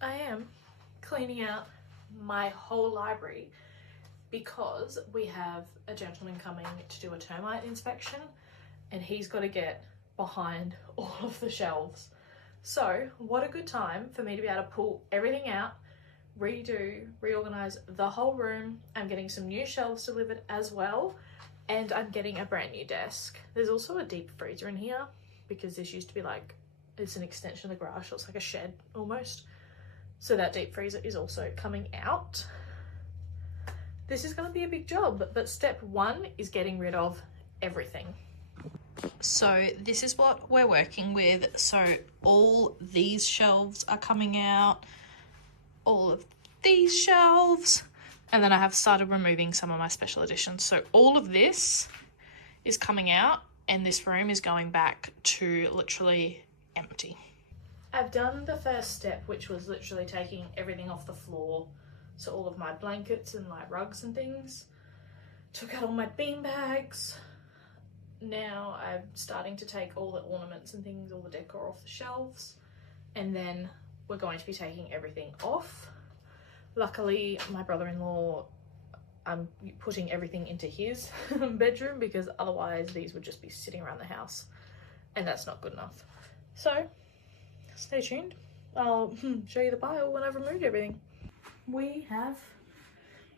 I am cleaning out my whole library because we have a gentleman coming to do a termite inspection and he's got to get behind all of the shelves. So what a good time for me to be able to pull everything out, reorganize the whole room. I'm getting some new shelves delivered as well, and I'm getting a brand new desk. There's also a deep freezer in here because this used to be like, it's an extension of the garage, so it's like a shed almost. So that deep freezer is also coming out. This is going to be a big job, but step one is getting rid of everything. So this is what we're working with. So all these shelves are coming out, all of these shelves, and then I have started removing some of my special editions. So all of this is coming out and this room is going back to literally empty. I've done the first step, which was literally taking everything off the floor. So all of my blankets and like rugs and things. Took out all my bean bags. Now I'm starting to take all the ornaments and things, all the decor off the shelves. And then we're going to be taking everything off. Luckily, my brother-in-law, I'm putting everything into his bedroom because otherwise these would just be sitting around the house and that's not good enough. So stay tuned. I'll show you the pile when I've removed everything. We have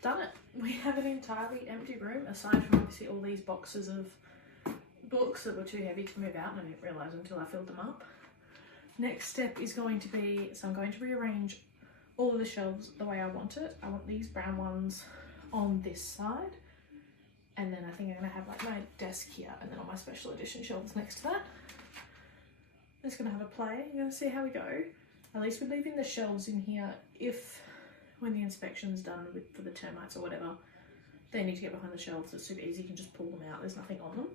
done it. We have an entirely empty room aside from obviously all these boxes of books that were too heavy to move out and I didn't realise until I filled them up. Next step is going to be, so I'm going to rearrange all of the shelves the way I want it. I want these brown ones on this side, and then I think I'm going to have like my desk here and then all my special edition shelves next to that. I'm just going to have a play. I'm going to see how we go. At least we're leaving the shelves in here if when the inspection's done for the termites or whatever, they need to get behind the shelves. It's super easy, you can just pull them out, there's nothing on them.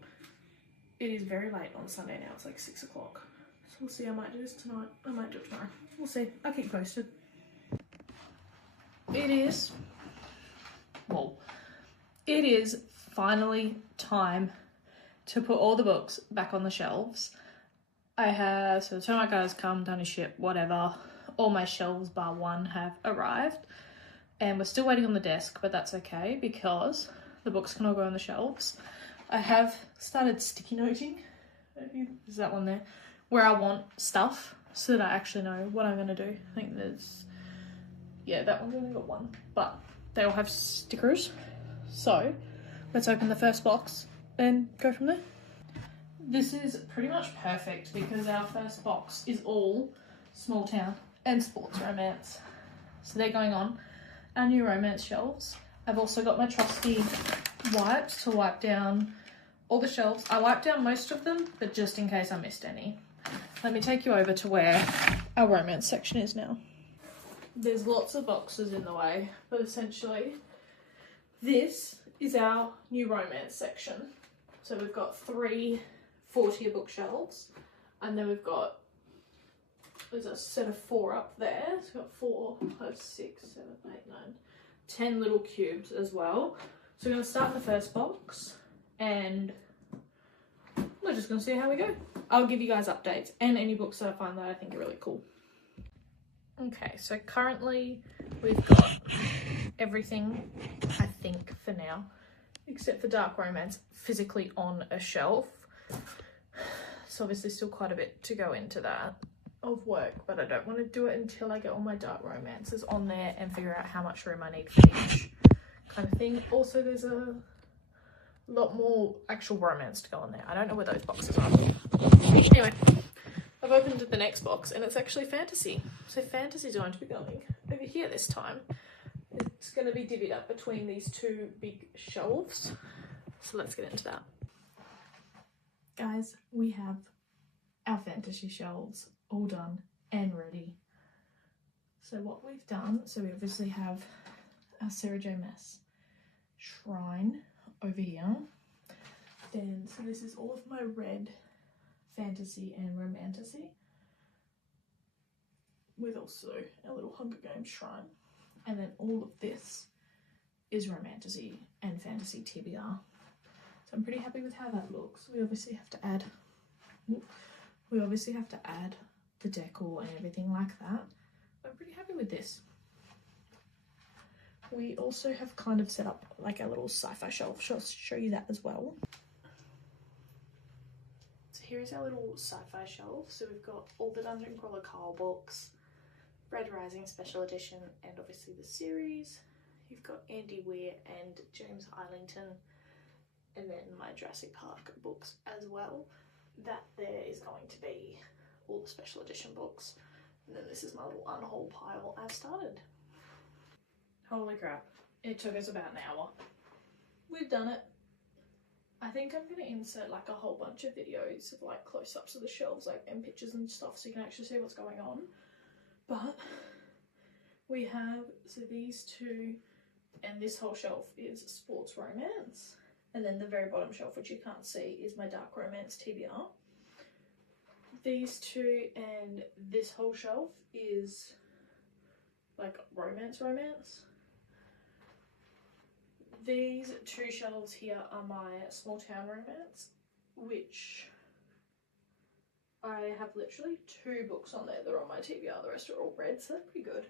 It is very late on Sunday now, it's like 6 o'clock. So we'll see, I might do this tonight, I might do it tomorrow. We'll see, I'll keep you posted. It is finally time to put all the books back on the shelves. So the termite guy's come, done his shit, whatever. All my shelves bar one have arrived. And we're still waiting on the desk, but that's okay because the books can all go on the shelves. I have started sticky noting, is that one there, where I want stuff so that I actually know what I'm going to do. I think there's, yeah, that one's only got one, but they all have stickers. So let's open the first box and go from there. This is pretty much perfect because our first box is all small town and sports romance. So they're going on our new romance shelves. I've also got my trusty wipes to wipe down all the shelves. I wiped down most of them, but just in case I missed any. Let me take you over to where our romance section is now. There's lots of boxes in the way, but essentially this is our new romance section. So we've got 3 4-tier bookshelves, and then we've got, there's a set of 4 up there. So we've got 4, 5, 6, 7, 8, 9, 10 little cubes as well. So we're going to start in the first box and we're just going to see how we go. I'll give you guys updates and any books that I find that I think are really cool. Okay, so currently we've got everything, I think, for now, except for dark romance, physically on a shelf. So obviously still quite a bit to go into that of work, but I don't want to do it until I get all my dark romances on there and figure out how much room I need for each kind of thing. Also, there's a lot more actual romance to go on there. I don't know where those boxes are. Anyway, I've opened the next box and it's actually fantasy. So fantasy's going to be going over here this time. It's going to be divvied up between these 2 big shelves. So let's get into that. Guys, we have our fantasy shelves all done and ready. So what we've done, so we obviously have our Sarah J. Maas shrine over here. Then, so this is all of my red fantasy and romantasy, with also a little Hunger Games shrine. And then all of this is romantasy and fantasy TBR. So I'm pretty happy with how that looks. We obviously have to add the decor and everything like that. I'm pretty happy with this. We also have kind of set up like a little sci-fi shelf. I'll show you that as well. So here's our little sci-fi shelf. So we've got all the Dungeon Crawler Carl books, Reorganising Special Edition, and obviously the series. You've got Andy Weir and James Islington, and then my Jurassic Park books as well. That there is going to be all the special edition books. And then this is my little unhaul pile I've started. Holy crap, it took us about an hour. We've done it. I think I'm going to insert like a whole bunch of videos of like close-ups of the shelves, like, and pictures and stuff, so you can actually see what's going on. But we have, so these two, and this whole shelf is sports romance. And then the very bottom shelf, which you can't see, is my dark romance TBR. These two and this whole shelf is like romance. These two shelves here are my small town romance, which I have literally 2 books on there that are on my TBR, the rest are all red, so that's pretty good.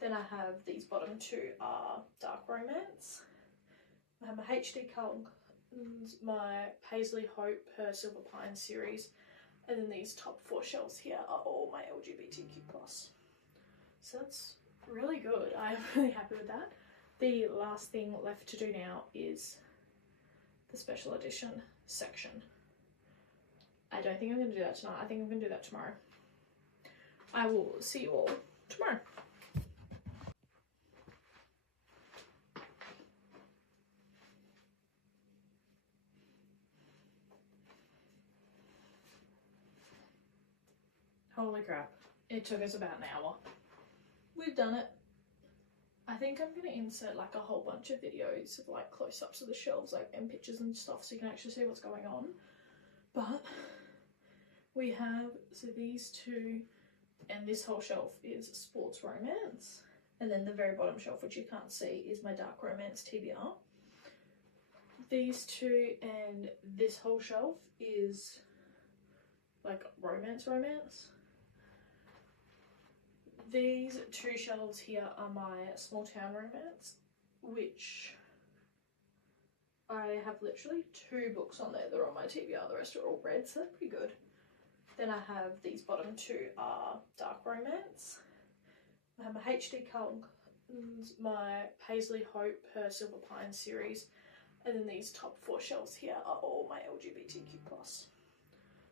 Then I have these bottom 2 are dark romance. I have my HD Cull, my Paisley Hope, her Silver Pine series, and then these top 4 shelves here are all my LGBTQ+. So that's really good. I'm really happy with that. The last thing left to do now is the special edition section. I don't think I'm going to do that tonight. I think I'm going to do that tomorrow. I will see you all tomorrow. Holy crap, it took us about an hour. We've done it. I think I'm going to insert like a whole bunch of videos of like close-ups of the shelves, like, and pictures and stuff, so you can actually see what's going on. But we have, so these two, and this whole shelf is sports romance. And then the very bottom shelf, which you can't see, is my dark romance TBR. These two and this whole shelf is like romance. These 2 shelves here are my small town romance, which I have literally 2 books on there that are on my TBR, the rest are all red, so that's pretty good. Then I have these bottom 2 are dark romance. I have my HD Cull, my Paisley Hope, her Silver Pine series, and then these top 4 shelves here are all my LGBTQ+.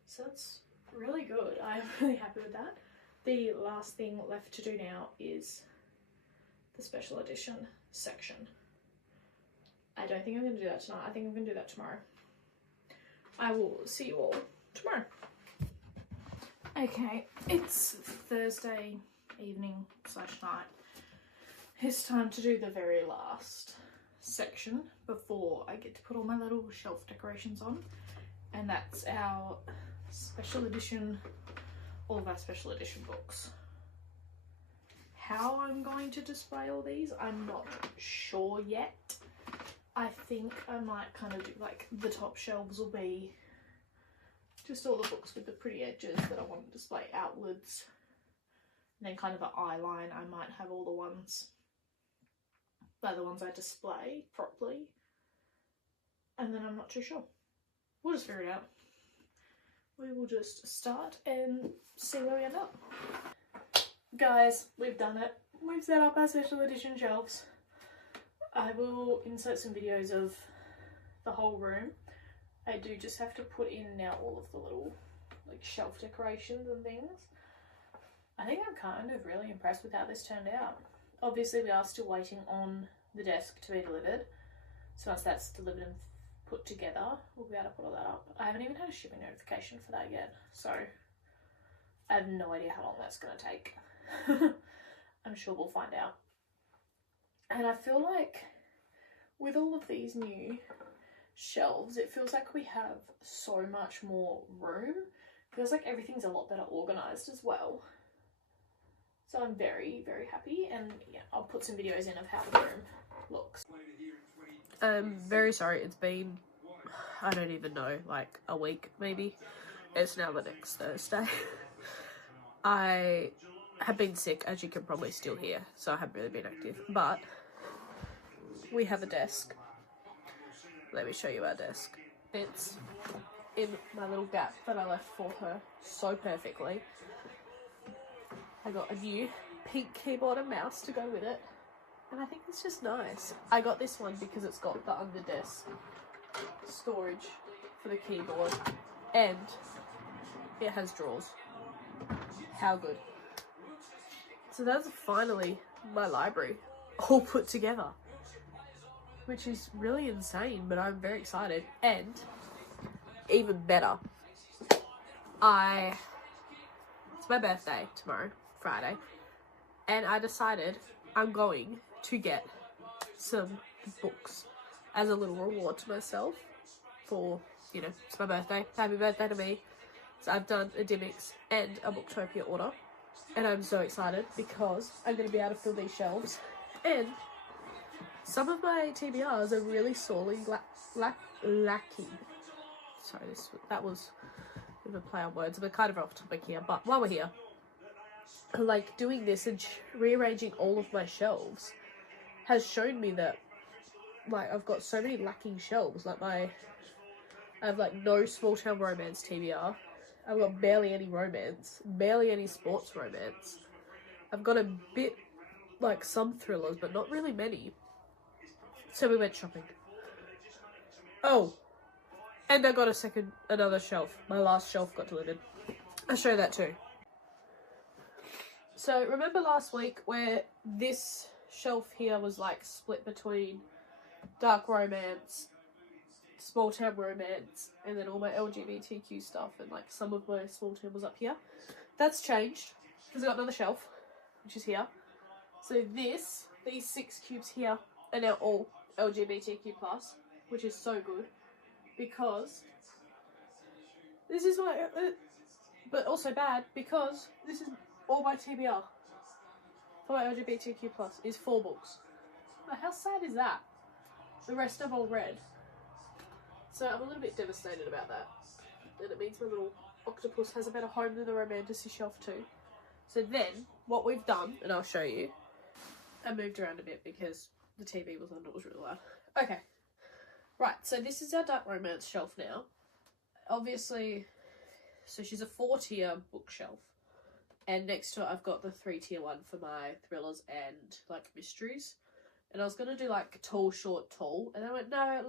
So that's really good. I'm really happy with that. The last thing left to do now is the special edition section. I don't think I'm going to do that tonight. I think I'm going to do that tomorrow. I will see you all tomorrow. Okay, it's Thursday evening / night. It's time to do the very last section before I get to put all my little shelf decorations on. And that's our special edition, all of our special edition books. How I'm going to display all these, I'm not sure yet. I think I might kind of do like the top shelves will be just all the books with the pretty edges that I want to display outwards. And then kind of an eye line, I might have all the ones, they're the ones I display properly. And then I'm not too sure. We'll just figure it out. We will just start and see where we end up. Guys, we've done it. We've set up our special edition shelves. I will insert some videos of the whole room. I do just have to put in now all of the little like shelf decorations and things. I think I'm kind of really impressed with how this turned out. Obviously we are still waiting on the desk to be delivered. So once that's delivered and put together, we'll be able to put all that up. I haven't even had a shipping notification for that yet, so I have no idea how long that's going to take. I'm sure we'll find out. And I feel like with all of these new shelves, it feels like we have so much more room. It feels like everything's a lot better organised as well. So I'm very, very happy, and yeah, I'll put some videos in of how the room looks. I'm very sorry, it's been, I don't even know, like a week maybe. It's now the next Thursday. I have been sick, as you can probably still hear, so I haven't really been active. But we have a desk. Let me show you our desk. It's in my little gap that I left for her so perfectly. I got a new pink keyboard and mouse to go with it, and I think it's just nice. I got this one because it's got the under desk storage for the keyboard, and it has drawers. How good. So that's finally my library all put together, which is really insane, but I'm very excited. And even better, it's my birthday tomorrow, Friday, and I decided I'm going to get some books as a little reward to myself for, you know, it's my birthday. Happy birthday to me. So I've done a Dimmicks and a Booktopia order, and I'm so excited because I'm going to be able to fill these shelves, and some of my TBRs are really sorely lacking. Sorry, that was a bit of a play on words. We're kind of off topic here, but while we're here, like, doing this and rearranging all of my shelves has shown me that, like, I've got so many lacking shelves. Like, I have, like, no small town romance TBR. I've got barely any romance, barely any sports romance. I've got a bit, like, some thrillers, but not really many. So we went shopping. Oh, and I got another shelf. My last shelf got delivered. I'll show you that too. So remember last week where this shelf here was like split between dark romance, small town romance, and then all my LGBTQ stuff, and like some of my small town was up here. That's changed because I got another shelf, which is here. So these 6 cubes here are now all LGBTQ+, which is so good because this is my, but also bad because this is all my TBR for my LGBTQ+ is 4 books. But how sad is that? The rest I've all read. So I'm a little bit devastated about that. And it means my little octopus has a better home than the romantasy shelf too. So then, what we've done, and I'll show you, I moved around a bit because the TV was on, it was really loud. Okay. Right, so this is our dark romance shelf now. Obviously, so she's a 4-tier bookshelf. And next to it, I've got the 3-tier one for my thrillers and, like, mysteries. And I was going to do, like, tall, short, tall. And I went, no,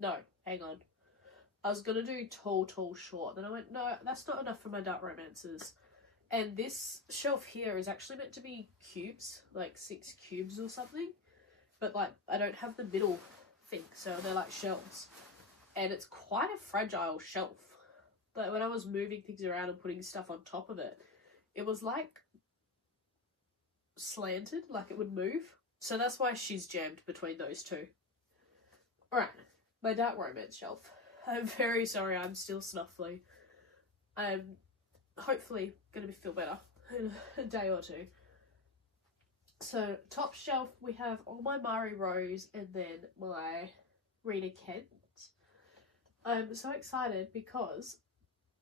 no, hang on. I was going to do tall, tall, short. Then I went, no, that's not enough for my dark romances. And this shelf here is actually meant to be cubes, like 6 cubes or something. But, like, I don't have the middle thing, so they're like shelves. And it's quite a fragile shelf. But when I was moving things around and putting stuff on top of it, it was like slanted, like it would move. So that's why she's jammed between those two. Alright, my dark romance shelf. I'm very sorry, I'm still snuffly. I'm hopefully going to feel better in a day or two. So, top shelf, we have all my Mari Rose and then my Rita Kent. I'm so excited because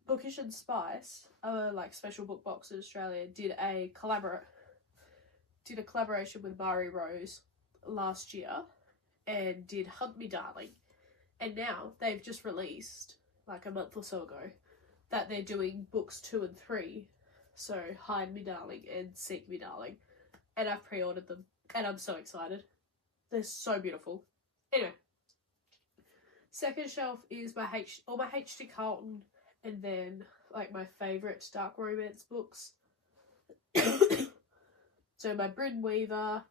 Bookish and Spice, like special book box in Australia, did a collaboration with Mari Rose last year and did Hunt Me Darling. And now they've just released, like a month or so ago, that they're doing books 2 and 3. So Hide Me Darling and Seek Me Darling. And I've pre-ordered them. And I'm so excited. They're so beautiful. Anyway. Second shelf is all my H.D. Carlton and then like my favourite dark romance books. So my Bryn Weaver,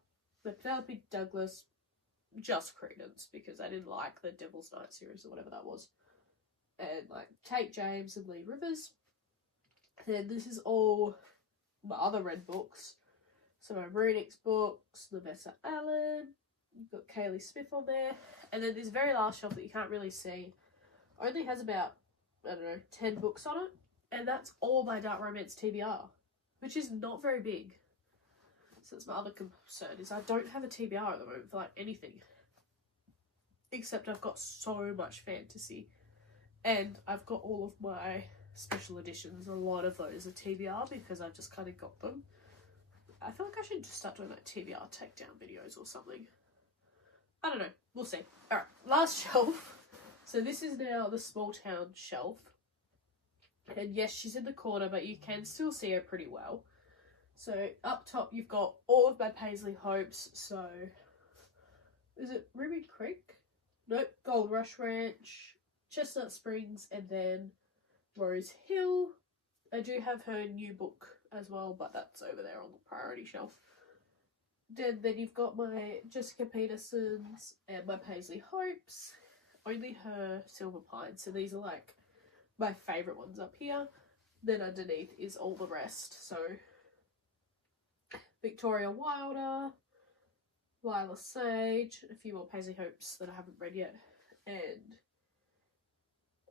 the Penelope Douglas, just Credence because I didn't like the Devil's Night series or whatever that was. And like Kate James and Lee Rivers. Then this is all my other red books. So my Runix books, Lavessa Allen, you've got Kaylee Smith on there. And then this very last shelf that you can't really see only has about, I don't know, 10 books on it. And that's all my dark romance TBR, which is not very big. So that's my other concern, is I don't have a TBR at the moment for like anything. Except I've got so much fantasy. And I've got all of my special editions. A lot of those are TBR because I've just kind of got them. I feel like I should just start doing like TBR takedown videos or something. I don't know. We'll see. Alright, last shelf. So this is now the small town shelf. And yes, she's in the corner, but you can still see her pretty well. So up top, you've got all of my Paisley Hopes. So, is it Ruby Creek? Nope, Gold Rush Ranch, Chestnut Springs, and then Rose Hill. I do have her new book as well, but that's over there on the priority shelf. Then you've got my Jessica Petersons and my Paisley Hopes. Only her Silver Pine. So these are like my favourite ones up here. Then underneath is all the rest. So Victoria Wilder, Lila Sage, a few more Paisley Hopes that I haven't read yet, and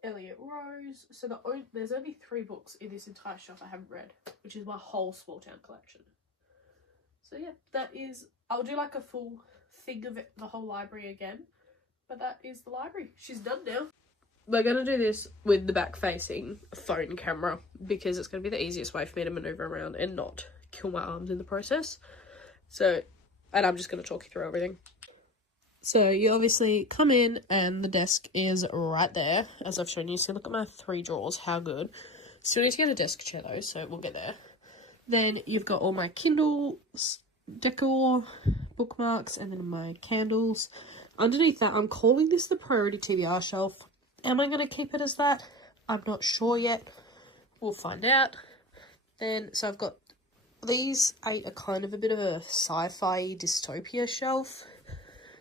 Elliot Rose. So there's only 3 books in this entire shelf I haven't read, which is my whole small town collection. So yeah, that is, I'll do like a full thing of it, the whole library again, but that is the library. She's done now. We're going to do this with the back facing phone camera because it's going to be the easiest way for me to manoeuvre around and not kill my arms in the process. So, and I'm just going to talk you through everything. So you obviously come in and the desk is right there, as I've shown you. So look at my 3 drawers, how good. Still need to get a desk chair though, so we'll get there. Then you've got all my Kindle decor, bookmarks, and then my candles. Underneath that, I'm calling this the priority TBR shelf. Am I going to keep it as that? I'm not sure yet. We'll find out. Then, so I've got these 8 are kind of a bit of a sci-fi dystopia shelf.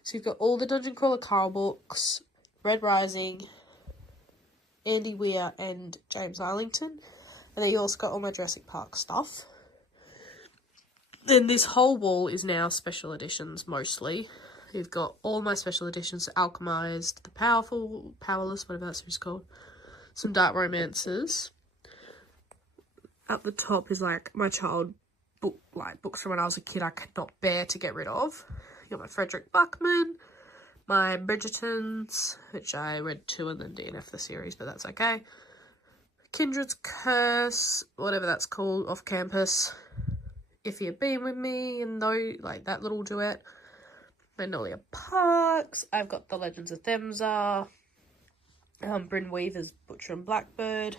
So you've got all the Dungeon Crawler Carl books, Red Rising, Andy Weir, and James Arlington. And then you also got all my Jurassic Park stuff. Then this whole wall is now special editions mostly. You've got all my special editions, Alchemized, The Powerful, Powerless, whatever that series called. Some dark romances. At the top is like my child book, like books from when I was a kid I could not bear to get rid of. You got my Frederick Buckman, my Bridgertons, which I read 2 and then DNF the series, but that's okay. Kindred's Curse, whatever that's called, Off Campus. If You've Been With Me, and though, like that little duet. Magnolia Parks. I've got The Legends of Themsa. Bryn Weaver's Butcher and Blackbird.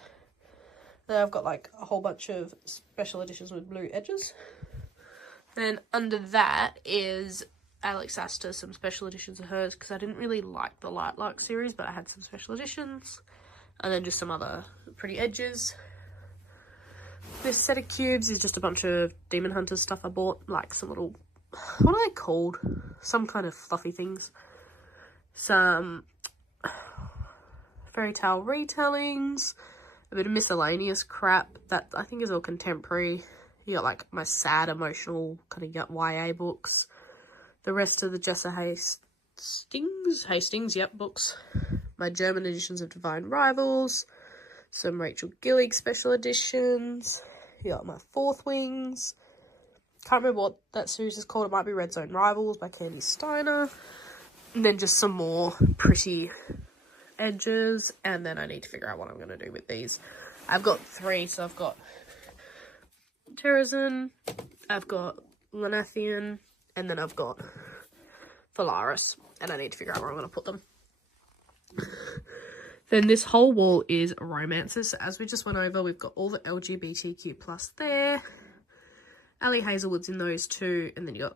Then I've got like a whole bunch of special editions with blue edges. Then under that is Alex Astor, some special editions of hers, because I didn't really like the Light Lark series, but I had some special editions. And then just some other pretty edges. This set of cubes is just a bunch of Demon Hunters stuff I bought, like some little, what are they called? Some kind of fluffy things. Some fairy tale retellings, a bit of miscellaneous crap that I think is all contemporary. You got like my sad, emotional kind of YA books. The rest of the Jessa Hastings, yep, books. My German editions of Divine Rivals. Some Rachel Gillig special editions. You got my Fourth Wings. Can't remember what that series is called. It might be Red Zone Rivals by Candy Steiner. And then just some more pretty edges. And then I need to figure out what I'm going to do with these. I've got 3. So I've got Terrazin. I've got Lanathian. And then I've got Phalaris. And I need to figure out where I'm going to put them. Then this whole wall is romances. So as we just went over, we've got all the LGBTQ plus there. Ali Hazelwood's in those 2. And then you got